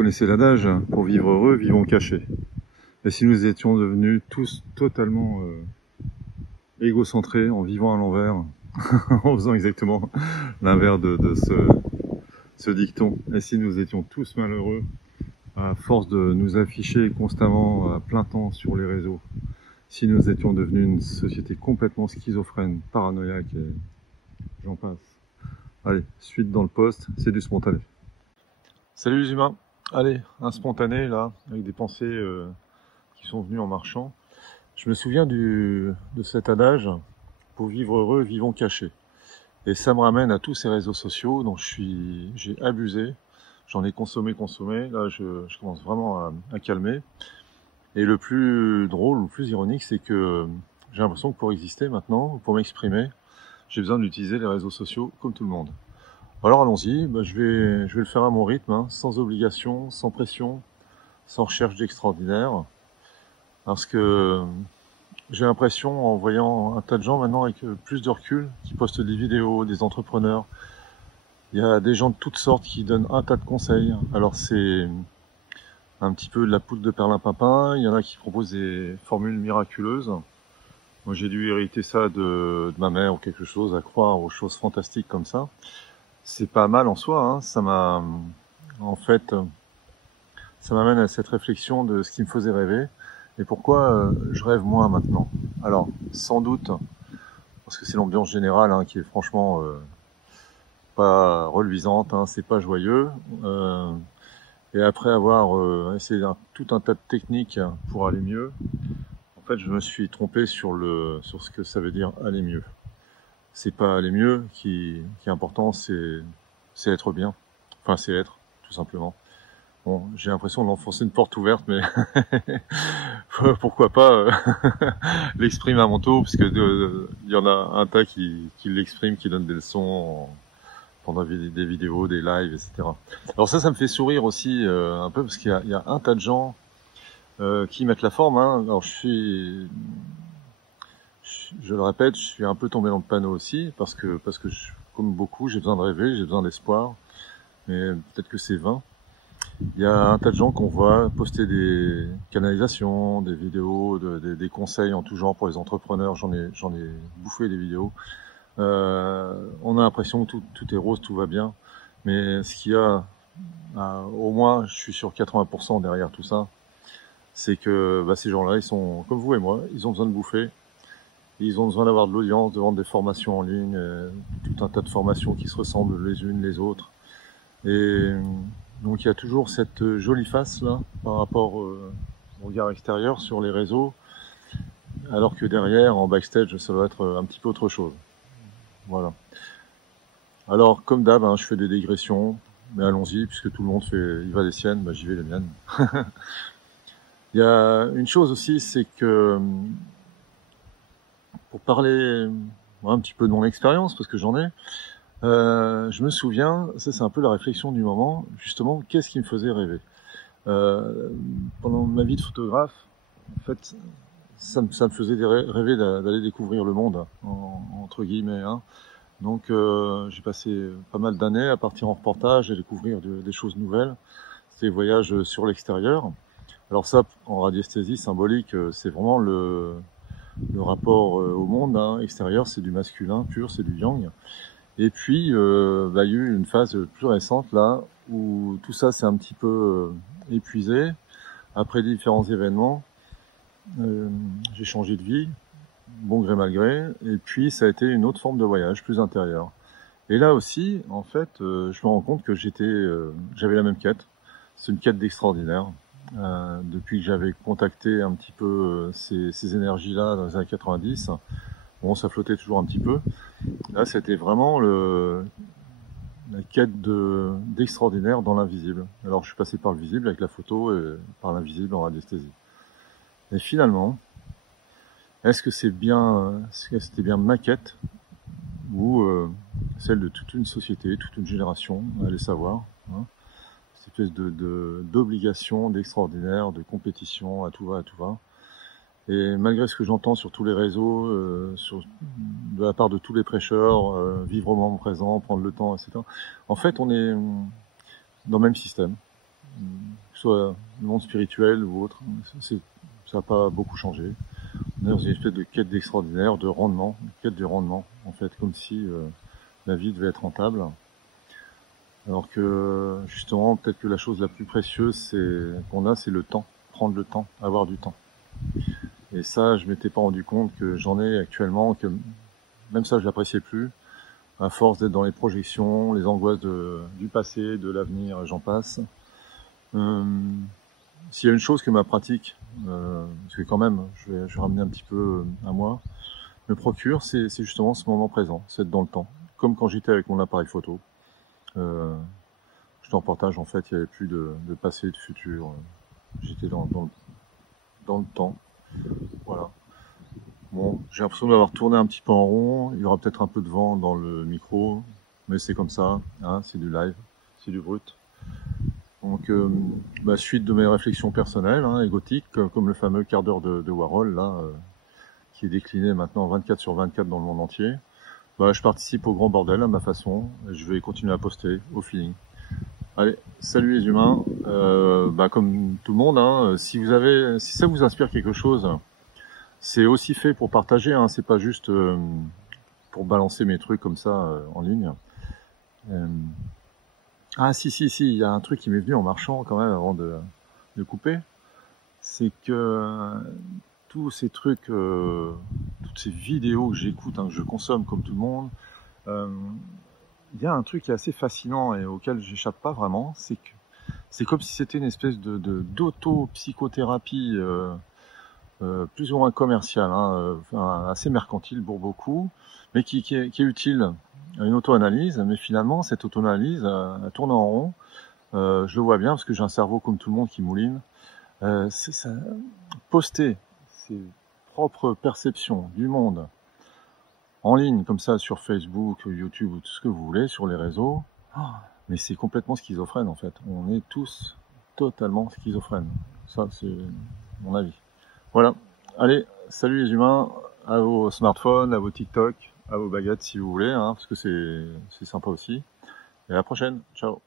connaissez l'adage, pour vivre heureux, vivons cachés. Et si nous étions devenus tous totalement égocentrés, en vivant à l'envers, en faisant exactement l'inverse de ce dicton, et si nous étions tous malheureux, à force de nous afficher constamment à plein temps sur les réseaux, si nous étions devenus une société complètement schizophrène, paranoïaque, et j'en passe. Allez, suite dans le poste, c'est du spontané. Salut les humains. Allez, un spontané là, avec des pensées qui sont venues en marchant. Je me souviens de cet adage, pour vivre heureux, vivons cachés. Et ça me ramène à tous ces réseaux sociaux dont j'ai abusé. J'en ai consommé. Là, je commence vraiment à calmer. Et le plus drôle, le plus ironique, c'est que j'ai l'impression que pour exister maintenant, pour m'exprimer, j'ai besoin d'utiliser les réseaux sociaux comme tout le monde. Alors allons-y, je vais le faire à mon rythme, sans obligation, sans pression, sans recherche d'extraordinaire. Parce que j'ai l'impression, en voyant un tas de gens maintenant avec plus de recul, qui postent des vidéos, des entrepreneurs, il y a des gens de toutes sortes qui donnent un tas de conseils. Alors c'est un petit peu de la poudre de perlimpinpin, il y en a qui proposent des formules miraculeuses. Moi j'ai dû hériter ça de ma mère ou quelque chose, à croire aux choses fantastiques comme ça. C'est pas mal en soi, ça m'amène à cette réflexion de ce qui me faisait rêver et pourquoi je rêve moins maintenant. Alors, sans doute, parce que c'est l'ambiance générale qui est franchement pas reluisante, c'est pas joyeux. Et après avoir essayé tout un tas de techniques pour aller mieux, en fait, je me suis trompé sur ce que ça veut dire aller mieux. C'est pas aller mieux qui est important, c'est être bien. Enfin, c'est être, tout simplement. Bon, j'ai l'impression d'enfoncer une porte ouverte, mais pourquoi pas l'exprimer à mon tour, parce que il y en a un tas qui l'exprime, qui donne des leçons pendant des vidéos, des lives, etc. Alors ça me fait sourire aussi un peu, parce qu'il y a un tas de gens qui mettent la forme. Alors je le répète, je suis un peu tombé dans le panneau aussi, parce que comme beaucoup, j'ai besoin de rêver, j'ai besoin d'espoir, mais peut-être que c'est vain. Il y a un tas de gens qu'on voit poster des canalisations, des vidéos, des conseils en tout genre pour les entrepreneurs. J'en ai bouffé des vidéos. On a l'impression que tout est rose, tout va bien, mais ce qu'il y a, au moins, je suis sur 80% derrière tout ça, c'est que ces gens-là, ils sont comme vous et moi, ils ont besoin de bouffer. Ils ont besoin d'avoir de l'audience, de vendre des formations en ligne, tout un tas de formations qui se ressemblent les unes les autres. Et donc il y a toujours cette jolie face là par rapport au regard extérieur sur les réseaux, alors que derrière, en backstage, ça doit être un petit peu autre chose. Voilà. Alors comme d'hab, je fais des digressions, mais allons-y, puisque tout le monde il va des siennes, j'y vais les miennes. Il y a une chose aussi, c'est que pour parler un petit peu de mon expérience, parce que j'en ai, je me souviens, ça c'est un peu la réflexion du moment, justement, qu'est-ce qui me faisait rêver pendant ma vie de photographe, en fait, ça me faisait rêver d'aller découvrir le monde, entre guillemets. Donc j'ai passé pas mal d'années à partir en reportage, à découvrir des choses nouvelles, ces voyages sur l'extérieur. Alors ça, en radiesthésie symbolique, c'est vraiment le rapport au monde extérieur, c'est du masculin pur, c'est du yang. Et puis, il y a eu une phase plus récente là où tout ça s'est un petit peu épuisé. Après différents événements, j'ai changé de vie, bon gré mal gré, et puis ça a été une autre forme de voyage, plus intérieur. Et là aussi, en fait, je me rends compte que j'avais la même quête. C'est une quête d'extraordinaire. Depuis que j'avais contacté un petit peu ces énergies-là dans les années 90, bon, ça flottait toujours un petit peu. Là, c'était vraiment la quête d'extraordinaire dans l'invisible. Alors, je suis passé par le visible avec la photo et par l'invisible en radiesthésie. Et finalement, est-ce que c'était bien ma quête ou celle de toute une société, toute une génération, allez savoir, cette espèce d'obligation, d'extraordinaire, de compétition à tout va. Et malgré ce que j'entends sur tous les réseaux, de la part de tous les prêcheurs, vivre au moment présent, prendre le temps, etc. En fait, on est dans le même système. ce soit le monde spirituel ou autre, ça n'a pas beaucoup changé. On est dans une espèce de quête d'extraordinaire, de rendement, une quête du rendement, en fait, comme si la vie devait être rentable. Alors que, justement, peut-être que la chose la plus précieuse c'est le temps, prendre le temps, avoir du temps. Et ça, je m'étais pas rendu compte que j'en ai actuellement, que même ça, je l'appréciais plus, à force d'être dans les projections, les angoisses du passé, de l'avenir, j'en passe. S'il y a une chose que ma pratique, parce que quand même, je vais ramener un petit peu à moi, me procure, c'est justement ce moment présent, c'est être dans le temps. Comme quand j'étais avec mon appareil photo. J'étais en portage, en fait, il n'y avait plus de passé et de futur. J'étais dans le temps. Voilà. Bon, j'ai l'impression d'avoir tourné un petit peu en rond. Il y aura peut-être un peu de vent dans le micro, mais c'est comme ça, hein, c'est du live, c'est du brut. Donc, suite de mes réflexions personnelles, hein, égotiques, comme le fameux quart d'heure de Warhol, là, qui est décliné maintenant 24/24 dans le monde entier. Je participe au grand bordel à ma façon, et je vais continuer à poster au feeling. Allez, salut les humains, comme tout le monde, hein, si ça vous inspire quelque chose, c'est aussi fait pour partager, hein, c'est pas juste pour balancer mes trucs comme ça en ligne. Ah si, il y a un truc qui m'est venu en marchant quand même avant de couper, c'est que tous ces trucs, toutes ces vidéos que j'écoute, hein, que je consomme comme tout le monde, il y a un truc qui est assez fascinant et auquel j'échappe pas vraiment, c'est que c'est comme si c'était une espèce d'auto-psychothérapie plus ou moins commerciale, hein, assez mercantile pour beaucoup, mais qui est utile à une auto-analyse, mais finalement cette auto-analyse elle tourne en rond. Je le vois bien parce que j'ai un cerveau comme tout le monde qui mouline. C'est ça, poster ses propres perceptions du monde en ligne, comme ça, sur Facebook, YouTube, ou tout ce que vous voulez, sur les réseaux, mais c'est complètement schizophrène, en fait. On est tous totalement schizophrènes. Ça, c'est mon avis. Voilà. Allez, salut les humains, à vos smartphones, à vos TikTok, à vos baguettes, si vous voulez, hein, parce que c'est sympa aussi. Et à la prochaine. Ciao.